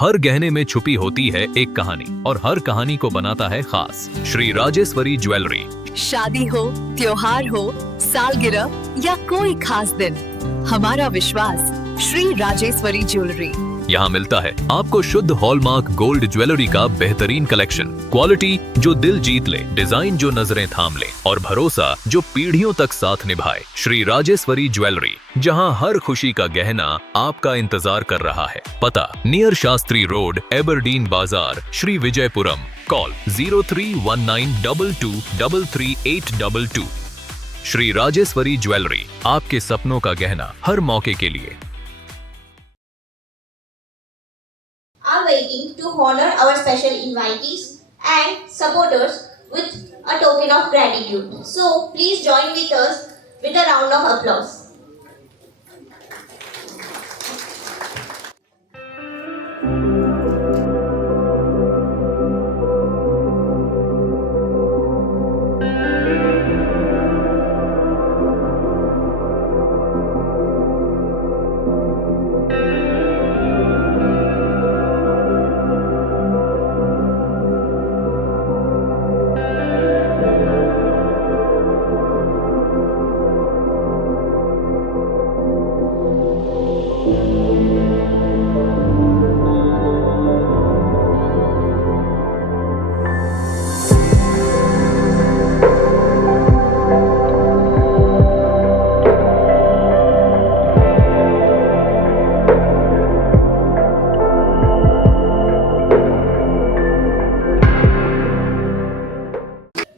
हर गहने में छुपी होती है एक कहानी और हर कहानी को बनाता है खास। श्री राजेश्वरी ज्वेलरी। शादी हो, त्योहार हो, सालगिरह या कोई खास दिन, हमारा विश्वास श्री राजेश्वरी ज्वेलरी। यहाँ मिलता है आपको शुद्ध हॉलमार्क गोल्ड ज्वेलरी का बेहतरीन कलेक्शन, क्वालिटी जो दिल जीत ले, डिजाइन जो नजरें थाम ले और भरोसा जो पीढ़ियों तक साथ निभाए। श्री राजेश्वरी ज्वेलरी, जहाँ हर खुशी का गहना आपका इंतजार कर रहा है। पता नियर शास्त्री रोड, एबरडीन बाजार, श्री विजयपुरम। कॉल 031922333822। श्री राजेश्वरी ज्वेलरी, आपके सपनों का गहना हर मौके के लिए। Are waiting to honor our special invitees and supporters with a token of gratitude. So please join with us with a round of applause.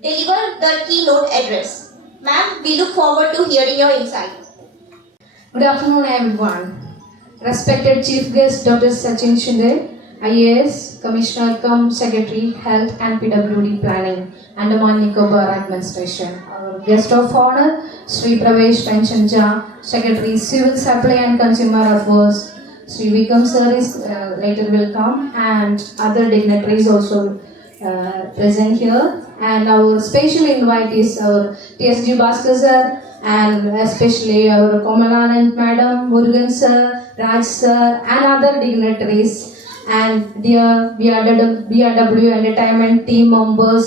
Deliver the keynote address. Ma'am, we look forward to hearing your insights. Good afternoon, everyone. Respected Chief Guest Dr. Sachin Shinde, IAS, Commissioner cum Secretary, Health and PWD Planning, Andaman Nicobar Administration. Our guest of honor, Sri Pravesh Ranchanja, Secretary, Civil Supply and Consumer Affairs. Sri Vikram sir is later will come, and other dignitaries also present here. And our special invite is our TSG Bhaskar sir, and especially our Komalanand madam, Murugan sir, Raj sir, and other dignitaries, and dear BRW Entertainment team members,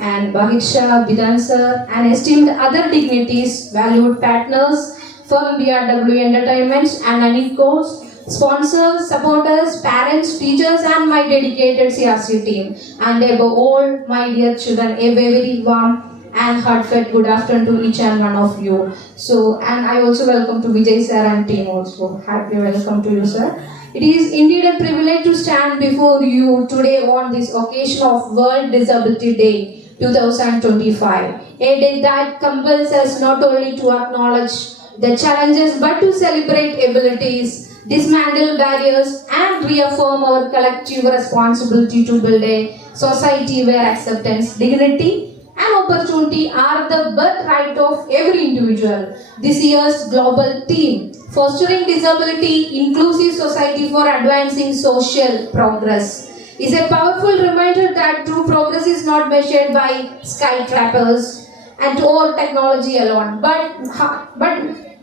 and Bahiksha, Bidan sir, and esteemed other dignities, valued partners from BRW Entertainments and Anikos, sponsors, supporters, parents, teachers, and my dedicated CRC team. And above all, my dear children, a very warm and heartfelt good afternoon to each and one of you. So, and I also welcome to Vijay sir and team also. Happy welcome to you, sir. It is indeed a privilege to stand before you today on this occasion of World Disability Day 2025. A day that compels us not only to acknowledge the challenges but to celebrate abilities, dismantle barriers, and reaffirm our collective responsibility to build a society where acceptance, dignity, and opportunity are the birthright of every individual. This year's global theme, Fostering Disability Inclusive Society for Advancing Social Progress, is a powerful reminder that true progress is not measured by skyscrapers and or technology alone, but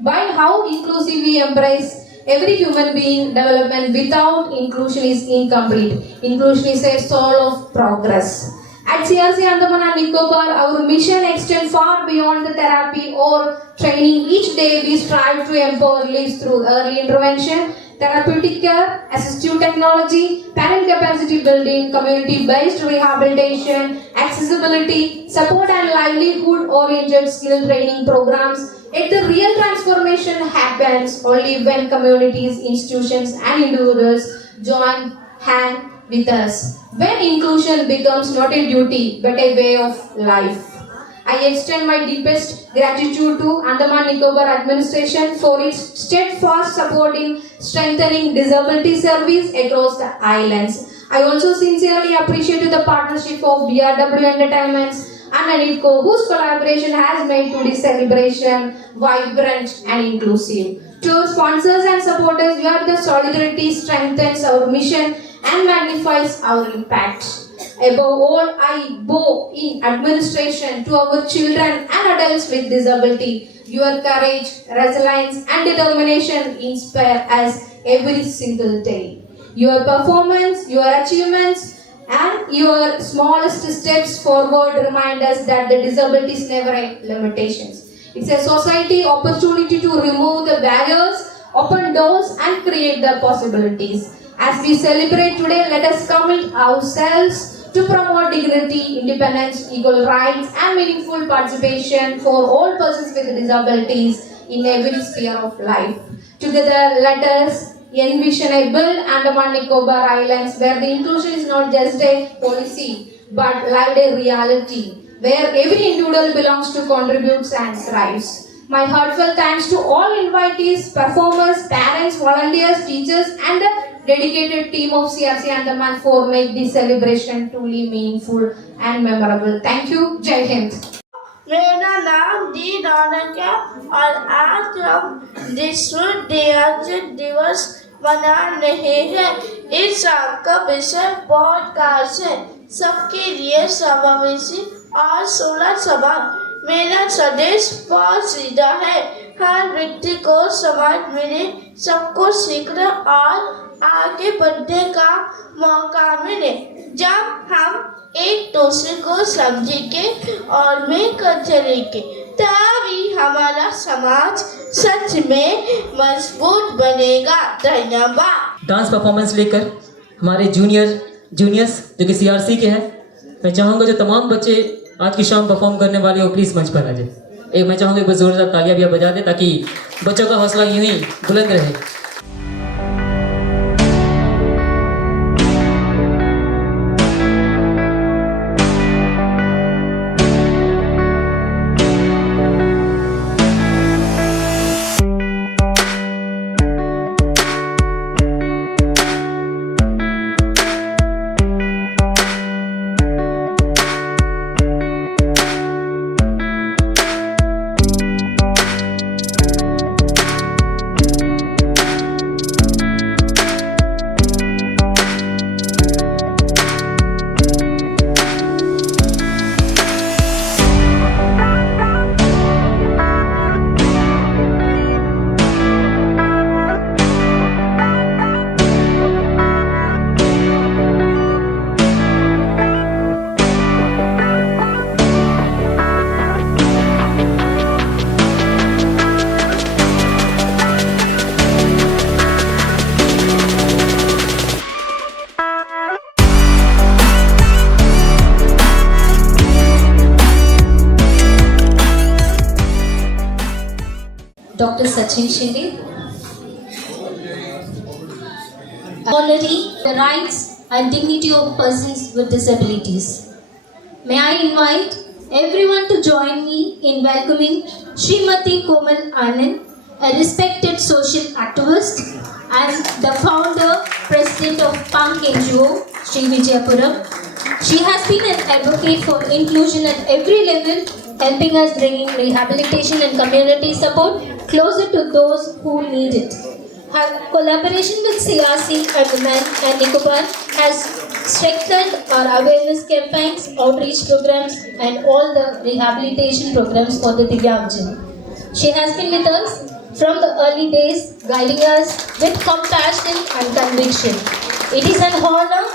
by how inclusive we embrace every human being. Development without inclusion is incomplete. Inclusion is a soul of progress. At CRC Andaman and Nicobar, our mission extends far beyond the therapy or training. Each day we strive to empower lives through early intervention, therapeutic care, assistive technology, parent capacity building, community-based rehabilitation, accessibility, support and livelihood-oriented skill training programs. Yet the real transformation happens only when communities, institutions, and individuals join hand with us. When inclusion becomes not a duty but a way of life. I extend my deepest gratitude to Andaman Nicobar Administration for its steadfast support in strengthening disability service across the islands. I also sincerely appreciate the partnership of BRW Entertainments and Anitco, whose collaboration has made today's celebration vibrant and inclusive. To our sponsors and supporters, your the solidarity strengthens our mission and magnifies our impact. Above all, I bow in admiration to our children and adults with disability. Your courage, resilience, and determination inspire us every single day. Your performance, your achievements, and your smallest steps forward remind us that the disabilities never have limitations. It's a society opportunity to remove the barriers, open doors, and create the possibilities. As we celebrate today, let us commit ourselves to promote dignity, independence, equal rights, and meaningful participation for all persons with disabilities in every sphere of life. Together, let us envision a build Andaman Nicobar Islands where the inclusion is not just a policy but lived a reality, where every individual belongs to, contributes, and thrives. My heartfelt thanks to all invitees, performers, parents, volunteers, teachers, and the dedicated team of CRC Andaman for make this celebration truly meaningful and memorable. Thank you. Jai Hind. मेरा नाम डी रौनक है और आज हम विश्व दिव्यांगजन दिवस मना रहे हैं। इस साल का विषय बहुत खास है, सबके लिए समावेशी और सुलभ समाज। मेरा संदेश बहुत सीधा है, हर व्यक्ति को समाज मिले, सबको सीखने और आगे बढ़ने का मौका मिले। जब हम एक दूसरे को समझेंगे और मिलकर चलेंगे तभी हमारा समाज सच में मजबूत बनेगा। धन्यवाद। डांस परफॉर्मेंस लेकर हमारे जूनियर्स जो कि सीआरसी के हैं, मैं चाहूँगा जो तमाम बच्चे आज की शाम परफॉर्म करने वाले हो प्लीज़ मंच पर आ जाए। मैं चाहूँगा एक बार ज़ोरदार तालियां भी आप बजा दें ताकि बच्चों का हौसला यूं ही बुलंद रहे। Dr. Sachin Shinde, honoring the rights and dignity of persons with disabilities. May I invite everyone to join me in welcoming Srimati Komal Anand, a respected social activist and the founder, president of Punk NGO, Sri Vijayapuram. She has been an advocate for inclusion at every level, helping us bringing rehabilitation and community support closer to those who need it. Her collaboration with CRC, Andaman and Nicobar has strengthened our awareness campaigns, outreach programs and all the rehabilitation programs for the Divyangjan. She has been with us from the early days, guiding us with compassion and conviction. It is an honor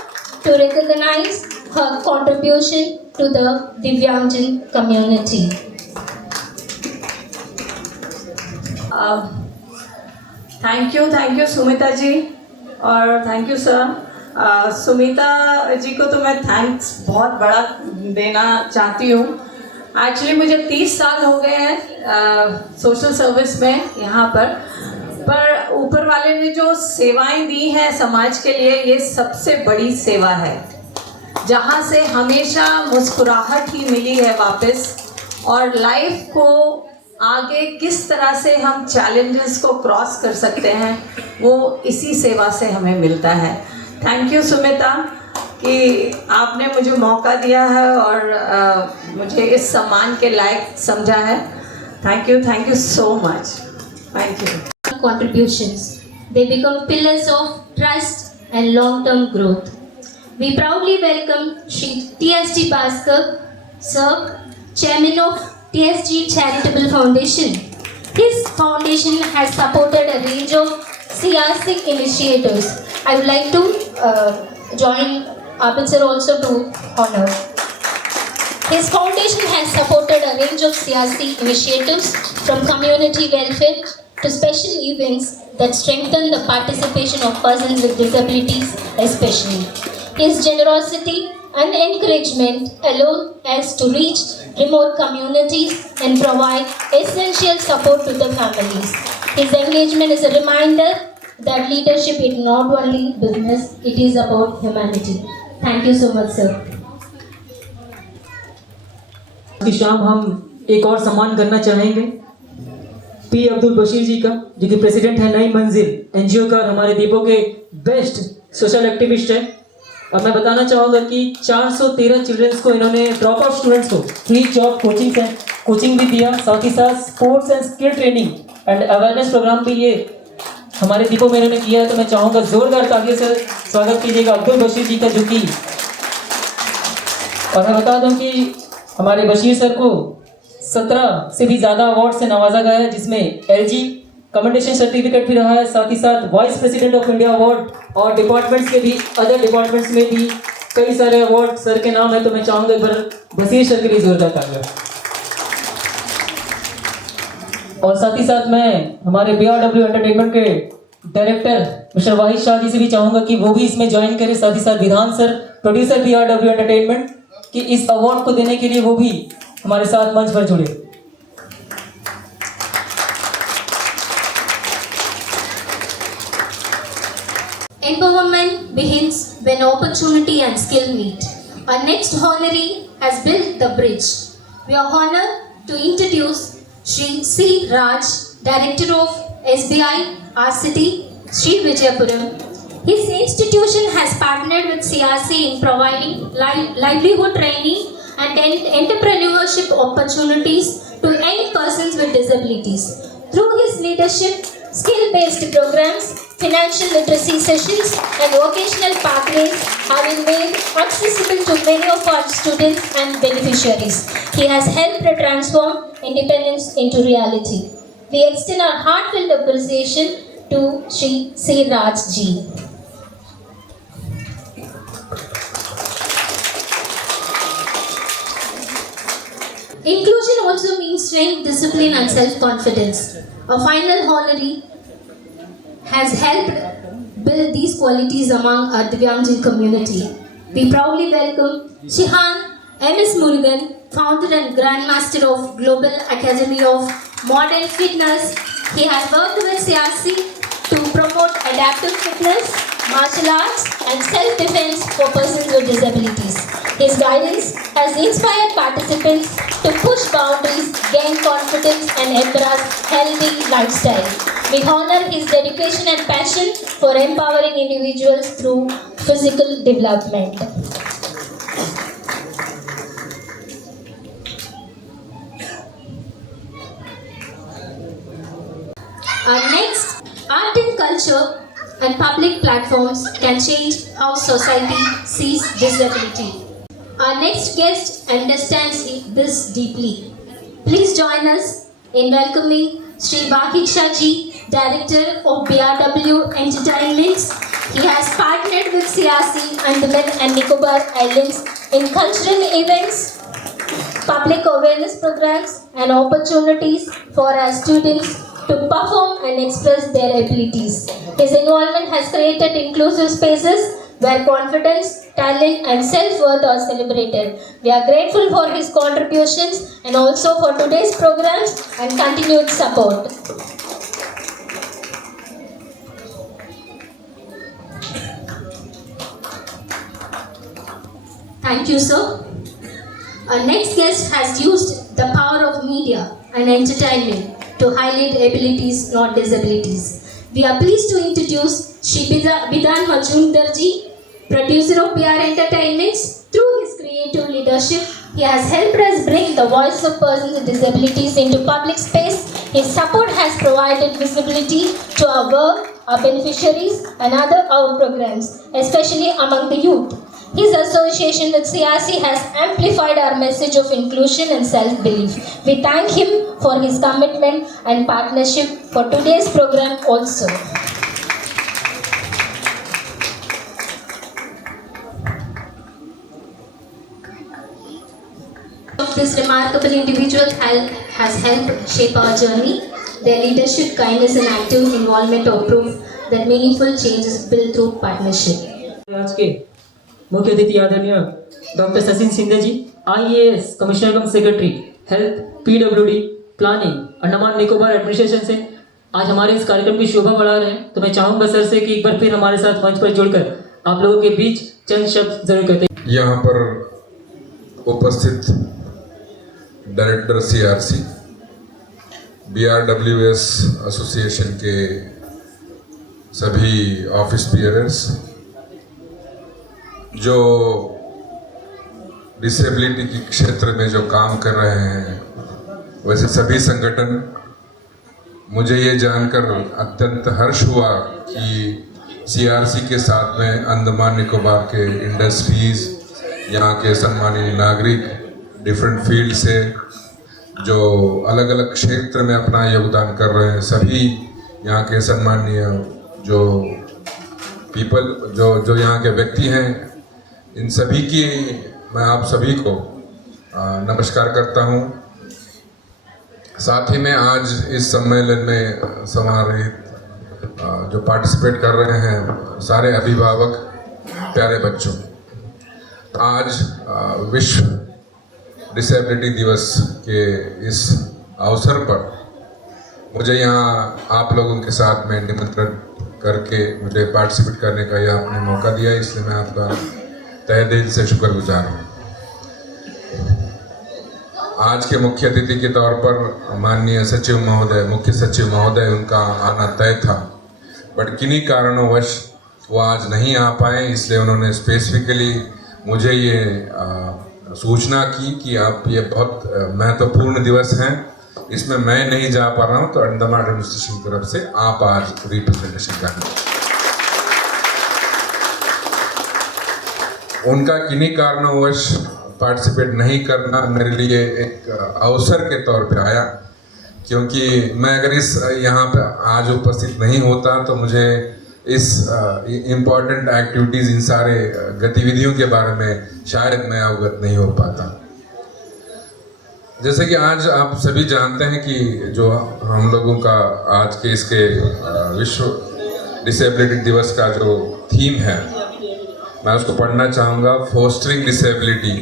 to recognize her contribution to the Divyangjan community. Thank you Sumita ji और thank you sir. Sumita ji को तो मैं थैंक्स बहुत बड़ा देना चाहती हूँ। एक्चुअली मुझे 30 साल हो गए हैं सोशल सर्विस में यहाँ पर ऊपर वाले ने जो सेवाएं दी हैं समाज के लिए, ये सबसे बड़ी सेवा है, जहाँ से हमेशा मुस्कुराहट ही मिली है वापस। और लाइफ को आगे किस तरह से हम चैलेंजेस को क्रॉस कर सकते हैं, वो इसी सेवा से हमें मिलता है। थैंक यू सुमिता कि आपने मुझे मौका दिया है और मुझे इस सम्मान के लायक समझा है। Thank you so much. Thank you. Contributions. They become pillars of trust and long-term growth. We proudly welcome Shri TSG Bhaskar, Sir, Chairman of TSG Charitable Foundation. His foundation has supported a range of CRC initiatives. I would like to join Abid sir also to honor. His foundation has supported a range of CRC initiatives from community welfare to special events that strengthen the participation of persons with disabilities especially. His generosity and encouragement allow us to reach remote communities and provide essential support to the families. His engagement is a reminder that leadership is not only business, it is about humanity. Thank you so much, sir. आज की शाम हम एक और सम्मान करना चाहेंगे पी अब्दुल बशीर जी का, जो कि प्रेसिडेंट है नई मंजिल एनजीओ का, हमारे दीपों के बेस्ट सोशल एक्टिविस्ट है। अब मैं बताना चाहूँगा कि 413 चिल्ड्रंस को इन्होंने ड्रॉप आउट स्टूडेंट्स को फ्री जॉब कोचिंग भी दिया, साथ ही साथ sports and skill training and awareness program भी ये हमारे दीपों में इन्होंने किया है। तो मैं चाहूँगा जोरदार तालियों से स्वागत कीजिएगा अब्दुल बशीर जी का, जो कि और मैं बता दूँ कि हमारे बशीर सर को 17 से भी ज़्यादा अवार्ड से नवाजा गया है, जिसमें LG कमेंडेशन सर्टिफिकेट भी रहा है, साथ ही साथ vice president of India award और डिपार्टमेंट्स के भी अदर डिपार्टमेंट्स में भी कई सारे अवार्ड सर के नाम है। तो मैं चाहूँगा एक बार बशीर सर के लिए जोरदार तालियां। और साथ ही साथ मैं हमारे BRW एंटरटेनमेंट के डायरेक्टर मिस्टर वाहिद शाह जी से भी चाहूँगा कि वो भी इसमें ज्वाइन करें। साथ ही साथ विधान सर, प्रोड्यूसर BRW एंटरटेनमेंट, कि इस अवार्ड को देने के लिए वो भी हमारे साथ मंच पर जुड़े। Empowerment begins when opportunity and skill meet. Our next honoree has built the bridge. We are honored to introduce Shri C. Raj, Director of SBI R-City, Sri Vijayapuram. His institution has partnered with CRC in providing livelihood training and entrepreneurship opportunities to young persons with disabilities. Through his leadership, skill-based programs, financial literacy sessions and vocational pathways have been made accessible to many of our students and beneficiaries. He has helped to transform independence into reality. We extend our heartfelt appreciation to Shri C. Raj ji. Inclusion also means strength, discipline and self-confidence. A final honoree has helped build these qualities among our Divyangjan community. We proudly welcome Shihan M.S. Murugan, founder and grandmaster of Global Academy of Modern Fitness. He has worked with CRC to promote adaptive fitness, martial arts and self-defense for persons with disabilities. His guidance has inspired participants to push boundaries, gain confidence and embrace healthy lifestyle. We honor his dedication and passion for empowering individuals through physical development. Next, art and culture and public platforms can change how society sees disability. Our next guest understands this deeply. Please join us in welcoming Sri Wahid Shah ji, Director of BRW Entertainments. He has partnered with CRC, Andaman and Nicobar Islands in cultural events, public awareness programs and opportunities for our students to perform and express their abilities. His involvement has created inclusive spaces where confidence, talent and self-worth are celebrated. We are grateful for his contributions and also for today's programs and continued support. Thank you, sir. Our next guest has used the power of media and entertainment to highlight abilities, not disabilities. We are pleased to introduce Shri Bidhan Majumdar ji, producer of PR Entertainments. Through his creative leadership, he has helped us bring the voice of persons with disabilities into public space. His support has provided visibility to our work, our beneficiaries and our programs, especially among the youth. His association with CRC has amplified our message of inclusion and self-belief. We thank him for his commitment and partnership for today's program also. of this remarkable individual has helped shape our journey. Their leadership, kindness and active involvement are proof that meaningful change is built through partnership. आज के मुख्य अतिथि आदरणीय doctor Sachin Shinde ji, IAS commissioner cum secretary health, PWD planning, Andaman Nicobar administration से आज हमारे इस कार्यक्रम की शोभा बढ़ा रहे हैं। तो मैं चाहूँगा सर से कि एक बार फिर हमारे साथ मंच पर जुड़कर आप लोगों के बीच चंद शब्द जरूर कहते हैं। यहाँ पर उपस्थित डायरेक्टर CRC, BRWS एसोसिएशन के सभी ऑफिस बियरर्स, जो डिसेबिलिटी के क्षेत्र में जो काम कर रहे हैं, वैसे सभी संगठन, मुझे ये जानकर अत्यंत हर्ष हुआ कि CRC के साथ में अंडमान निकोबार के इंडस्ट्रीज़, यहाँ के सम्मानित नागरिक, डिफरेंट फील्ड से जो अलग अलग क्षेत्र में अपना योगदान कर रहे हैं, सभी यहाँ के सम्मानीय जो पीपल, जो यहाँ के व्यक्ति हैं, इन सभी की मैं आप सभी को नमस्कार करता हूँ। साथ ही में आज इस सम्मेलन में समाहित जो पार्टिसिपेट कर रहे हैं सारे अभिभावक, प्यारे बच्चों, आज विश्व डिसेबिलिटी दिवस के इस अवसर पर मुझे यहाँ आप लोगों के साथ में निमंत्रण करके मुझे पार्टिसिपेट करने का यह आपने मौका दिया, इसलिए मैं आपका तहे दिल से शुक्रगुजार हूँ। आज के मुख्य अतिथि के तौर पर माननीय सचिव महोदय, मुख्य सचिव महोदय, उनका आना तय था, बट किन्हीं कारणोंवश वो आज नहीं आ पाए, इसलिए उन्होंने स्पेसिफिकली मुझे ये सूचना की कि आप ये बहुत महत्वपूर्ण दिवस हैं, इसमें मैं नहीं जा पा रहा हूँ, तो अंडमान एडमिनिस्ट्रेशन की तरफ से आप आज रिप्रेजेंटेशन करना। उनका किन्हीं कारणोंवश पार्टिसिपेट नहीं करना मेरे लिए एक अवसर के तौर पे आया, क्योंकि मैं अगर इस यहाँ पे आज उपस्थित नहीं होता तो मुझे इस इम्पॉर्टेंट एक्टिविटीज़, इन सारे गतिविधियों के बारे में शायद मैं अवगत नहीं हो पाता। जैसे कि आज आप सभी जानते हैं कि जो हम लोगों का आज के इसके विश्व डिसेबिलिटी दिवस का जो थीम है, मैं उसको पढ़ना चाहूँगा। Fostering disability,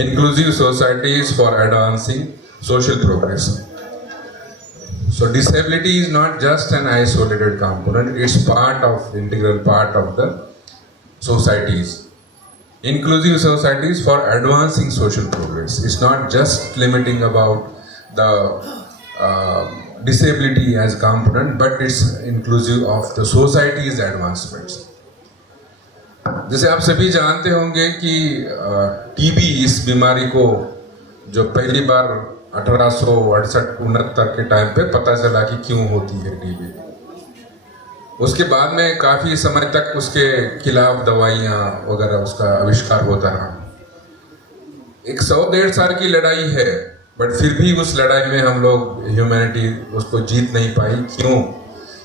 inclusive societies for advancing social progress. So disability is not just an isolated component, it's integral part of the societies. Inclusive societies for advancing social progress. It's not just limiting about the disability as component, but it's inclusive of the society's advancements. जैसे आप सभी जानते होंगे कि टीबी इस बीमारी को जो पहली बार 1868-69 के टाइम पे पता चला कि क्यों होती है टीबी, उसके बाद में काफ़ी समय तक उसके खिलाफ दवाइयाँ वगैरह उसका आविष्कार होता रहा। एक 100-150 साल की लड़ाई है, बट फिर भी उस लड़ाई में हम लोग ह्यूमैनिटी उसको जीत नहीं पाई। क्यों?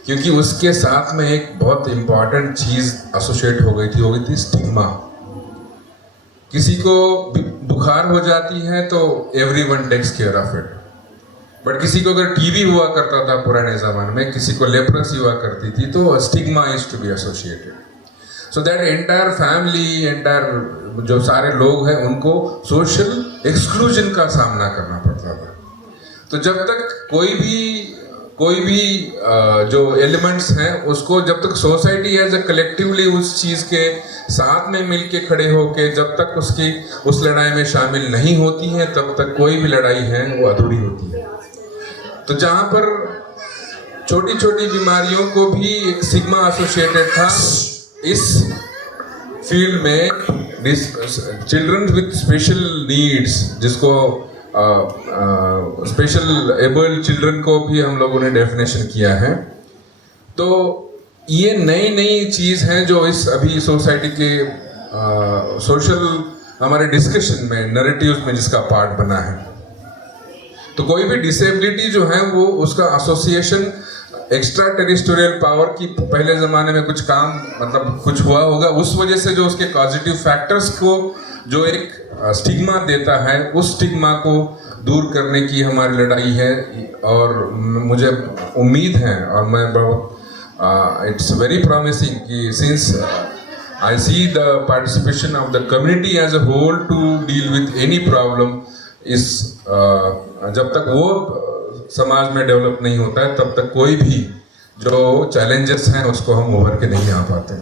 क्योंकि उसके साथ में एक बहुत इम्पॉर्टेंट चीज़ एसोसिएट हो गई थी स्टिग्मा। किसी को बुखार हो जाती है तो everyone takes care of it, but किसी को अगर टीबी हुआ करता था पुराने ज़माने में, किसी को लेप्रोसी हुआ करती थी, तो stigma is to be associated. So that entire family, entire जो सारे लोग हैं, उनको सोशल एक्सक्लूजन का सामना करना पड़ता था। तो जब तक कोई भी जो एलिमेंट्स हैं, उसको जब तक सोसाइटी एज ए कलेक्टिवली उस चीज़ के साथ में मिलके खड़े होके जब तक उसकी उस लड़ाई में शामिल नहीं होती है, तब तक कोई भी लड़ाई है वो अधूरी होती है। तो जहाँ पर छोटी छोटी बीमारियों को भी एक सिग्मा एसोसिएटेड था, इस फील्ड में चिल्ड्रन विथ स्पेशल नीड्स, जिसको स्पेशल एबल्ड चिल्ड्रन को भी हम लोगों ने डेफिनेशन किया है। तो ये नई चीज़ हैं जो इस अभी सोसाइटी के सोशल हमारे डिस्कशन में, नैरेटिव्स में जिसका पार्ट बना है। तो कोई भी डिसेबिलिटी जो है वो उसका एसोसिएशन एक्स्ट्रा टेरिटोरियल पावर की पहले ज़माने में कुछ काम मतलब कुछ हुआ होगा, उस वजह से जो उसके पॉजिटिव फैक्टर्स को जो एक स्टिग्मा देता है, उस स्टिग्मा को दूर करने की हमारी लड़ाई है। और मुझे उम्मीद है और मैं बहुत इट्स वेरी प्रॉमिसिंग कि since I see the participation of the community as a whole to deal with any problem is जब तक वो समाज में डेवलप नहीं होता है तब तक कोई भी जो चैलेंजेस हैं उसको हम उभर के नहीं आ पाते।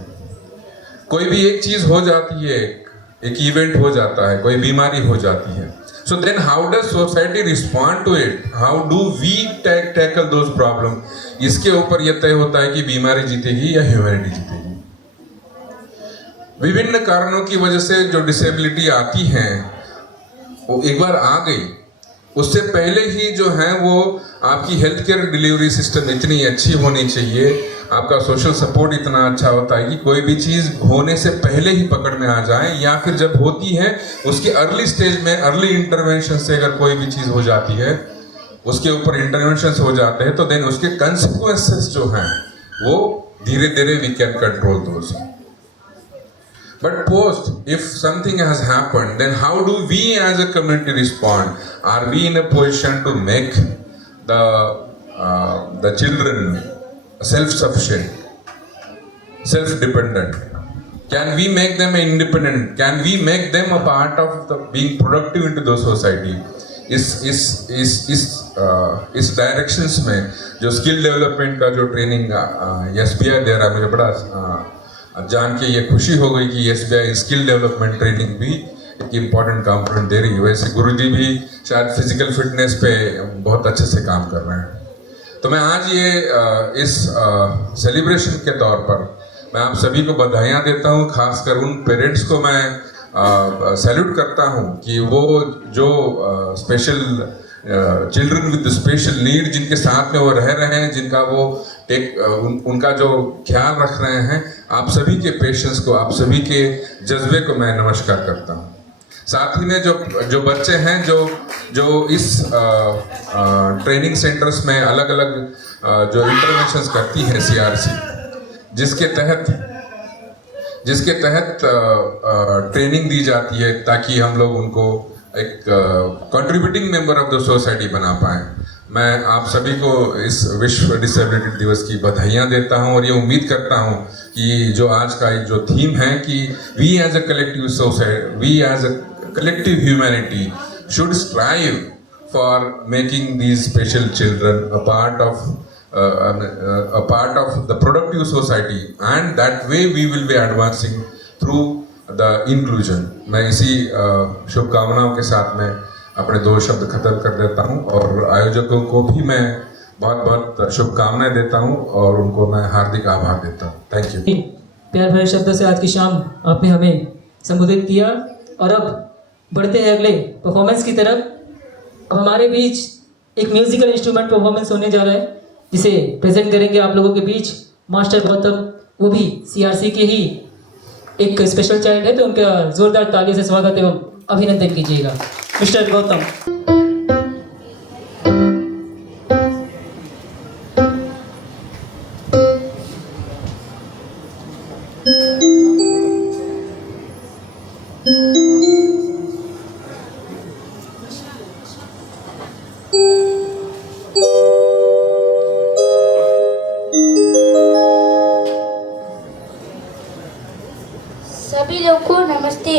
कोई भी एक चीज़ हो जाती है, एक इवेंट हो जाता है, कोई बीमारी हो जाती है, so then how does society respond to it? How do we tackle those problems? इसके ऊपर यह तय होता है कि बीमारी जीतेगी या ह्यूमैनिटी जीतेगी। विभिन्न कारणों की वजह से जो डिसेबिलिटी आती है वो एक बार आ गई, उससे पहले ही जो है वो आपकी हेल्थ केयर डिलीवरी सिस्टम इतनी अच्छी होनी चाहिए, आपका सोशल सपोर्ट इतना अच्छा होता है कि कोई भी चीज़ होने से पहले ही पकड़ में आ जाए, या फिर जब होती है उसके अर्ली स्टेज में अर्ली इंटरवेंशन से अगर कोई भी चीज़ हो जाती है, उसके ऊपर इंटरवेंशन हो जाते हैं, तो देन उसके कंसिक्वेंसेस जो हैं वो धीरे धीरे we can control those. But post, if something has happened, then how do we as a community respond? Are we in a position to make the children self-sufficient, self-dependent? Can we make them independent? Can we make them a part of being productive into the society? इस डायरेक्शंस में जो skill development का जो training SBI दे रहा है, मुझे बड़ा जान के ये खुशी हो गई कि SBI स्किल डेवलपमेंट ट्रेनिंग भी एक इम्पॉर्टेंट कंपोनेंट दे रही है। वैसे गुरुजी भी शायद फिजिकल फिटनेस पे बहुत अच्छे से काम कर रहे हैं। तो मैं आज ये इस सेलिब्रेशन के तौर पर मैं आप सभी को बधाइयाँ देता हूँ, खासकर उन पेरेंट्स को मैं सैल्यूट करता हूँ कि वो जो special children with special need जिनके साथ में वो रह रहे हैं, जिनका वो उनका जो ख्याल रख रहे हैं, आप सभी के पेशेंस को, आप सभी के जज्बे को मैं नमस्कार करता हूँ। साथ ही में जो बच्चे हैं जो इस ट्रेनिंग सेंटर्स में अलग अलग जो इंटरवेंशंस करती है CRC, जिसके तहत ट्रेनिंग दी जाती है ताकि हम लोग उनको एक contributing member of the society बना पाएँ। मैं आप सभी को इस विश्व डिसेबिलिटी दिवस की बधाइयाँ देता हूँ और ये उम्मीद करता हूँ कि जो आज का जो थीम है कि we as a collective society, we as a collective humanity should strive for making these special children a part of the productive society, and that way we will be advancing through the inclusion। मैं इसी शुभकामनाओं के साथ में अपने 2 शब्द खत्म कर देता हूँ और आयोजकों को भी मैं बहुत बहुत शुभकामनाएं देता हूँ और उनको मैं हार्दिक आभार देता हूँ। Thank you. प्यार भरे शब्दों से आज की शाम आपने हमें संबोधित किया और अब बढ़ते हैं अगले परफॉर्मेंस की तरफ। अब हमारे बीच एक म्यूजिकल इंस्ट्रूमेंट परफॉर्मेंस होने जा रहा है जिसे प्रेजेंट करेंगे आप लोगों के बीच मास्टर गौतम, वो भी CRC के ही एक स्पेशल चाइल्ड है, तो उनका जोरदार तालियों से स्वागत एवं अभिनंदन कीजिएगा मिस्टर गौतम। सभी लोग को नमस्ते।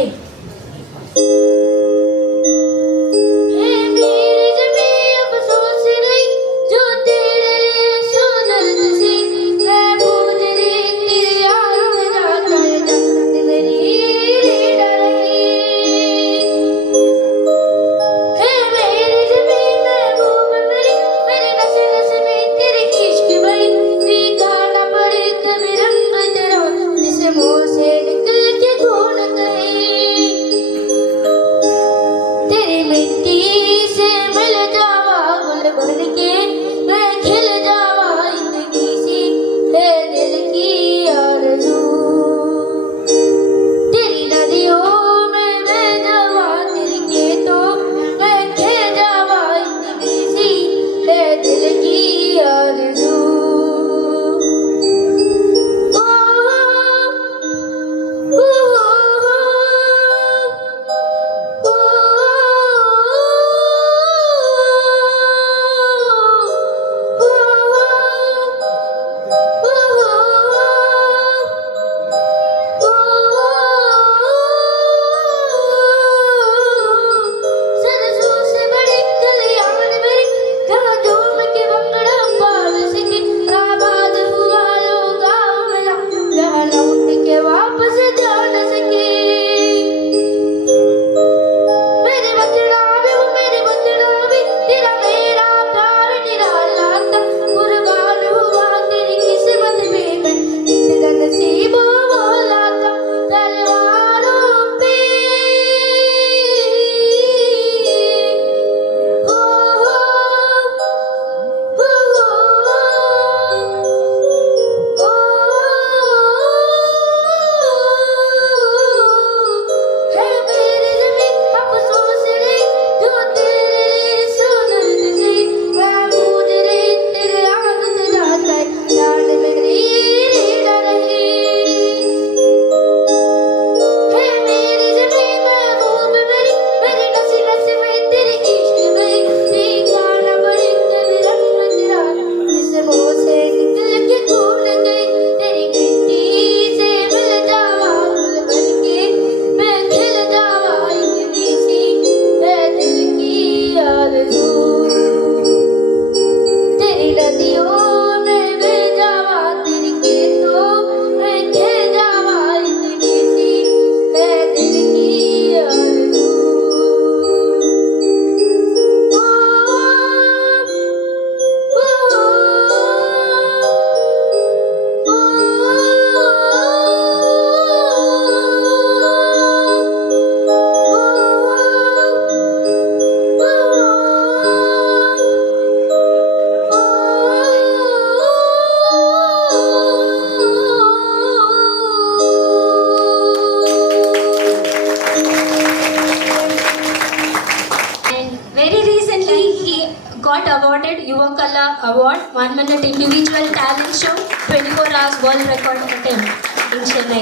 award, 1 minute individual talent show, 24 hours world record attempt in Chennai.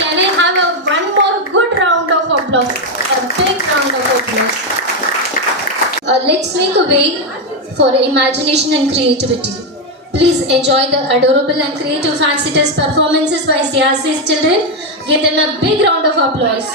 Can I have one more good round of applause? A big round of applause. Let's make a way for imagination and creativity. Please enjoy the adorable and creative fancy test performances by CRC's children. Give them a big round of applause.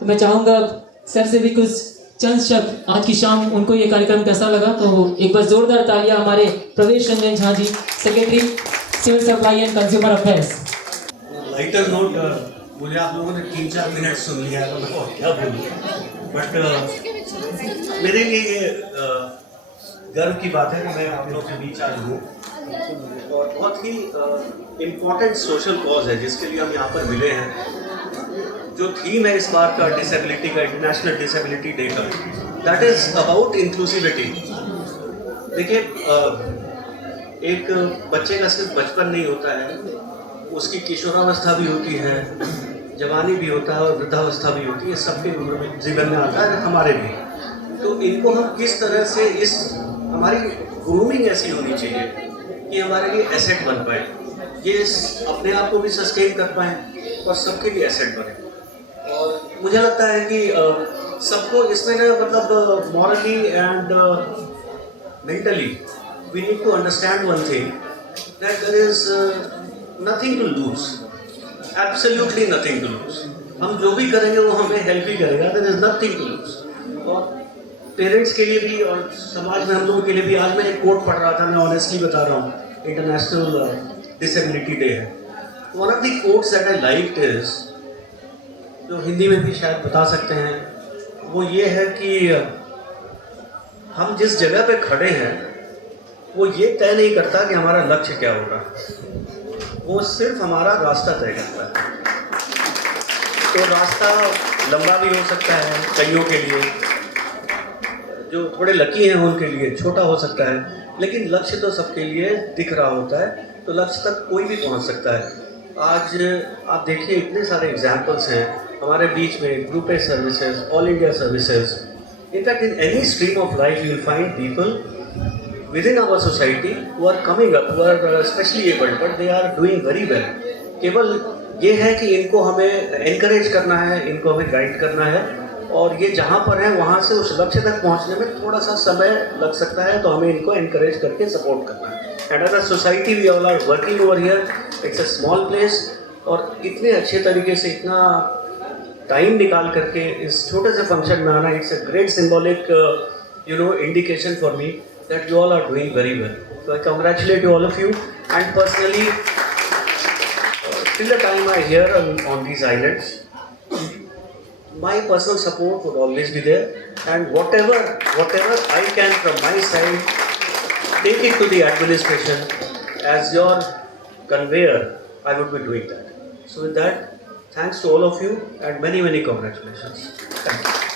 तो मैं चाहूँगा सर से भी कुछ चंद शब्द आज की शाम उनको ये कार्यक्रम कैसा लगा, तो एक बार जोरदार तालियां हमारे Pravesh Ranjan Jha ji, secretary civil supply and consumer affairs. Lighter note, मुझे आप लोगों ने 3-4 मिनट सुन लिया तो मैं और क्या बोलूँ, बट मेरे लिए ये गर्व की बात है कि मैं आप लोगों के बीच आज हूँ और बहुत ही इम्पोर्टेंट सोशल कॉज है जिसके लिए हम यहाँ पर मिले हैं। जो थीम है इस बार का डिसेबिलिटी का, इंटरनेशनल डिसेबिलिटी डे का, दैट इज़ अबाउट इंक्लूसिविटी। देखिए, एक बच्चे का सिर्फ बचपन नहीं होता है, उसकी किशोरावस्था भी होती है, जवानी भी होता है और वृद्धावस्था भी होती है, सबके जीवन में आता है, हमारे भी। तो इनको हम किस तरह से इस हमारी ग्रूमिंग ऐसी होनी चाहिए कि हमारे लिए एसेट बन पाए, ये अपने आप को भी सस्टेन कर पाएँ और सबके लिए एसेट बने। और मुझे लगता है कि सबको इसमें ना मतलब morally and mentally we need to understand one thing that there is nothing to lose, absolutely nothing to lose. हम जो भी करेंगे वो हमें हेल्प ही करेगा, there is nothing to lose. और पेरेंट्स के लिए भी और समाज में हम लोगों के लिए भी, आज मैं एक कोट पढ़ रहा था, मैं ऑनेस्टली बता रहा हूँ, इंटरनेशनल डिसेबिलिटी डे है। One of the quotes that I liked is, जो हिंदी में भी शायद बता सकते हैं, वो ये है कि हम जिस जगह पे खड़े हैं वो ये तय नहीं करता कि हमारा लक्ष्य क्या होगा, वो सिर्फ हमारा रास्ता तय करता है। तो रास्ता लंबा भी हो सकता है कईयों के लिए, जो थोड़े लकी हैं उनके लिए छोटा हो सकता है, लेकिन लक्ष्य तो सबके लिए दिख रहा होता है, तो लक्ष्य तक कोई भी पहुंच सकता है। आज आप देखिए इतने सारे एग्जाम्पल्स हैं हमारे बीच में, group A services, all India services, in fact in any stream of life you will find people within our society who are coming up, who are specially able, but they are doing very well. केवल ये है कि इनको हमें encourage करना है, इनको हमें guide करना है, और ये जहाँ पर है वहाँ से उस लक्ष्य तक पहुँचने में थोड़ा सा समय लग सकता है, तो हमें इनको encourage करके support करना है। And as a society we all are working over here. It's a small place, और इतने अच्छे तरीके से इतना टाइम निकाल करके इस छोटे से फंक्शन में आना, it's a great symbolic indication for me that you all are doing very well. So I congratulate all of you, and personally, till the time I hear on these islands, my personal support would always be there, and whatever I can from my side, take it to the administration as your conveyor. I would be doing that. So with that, thanks to all of you, and many congratulations. Thank you.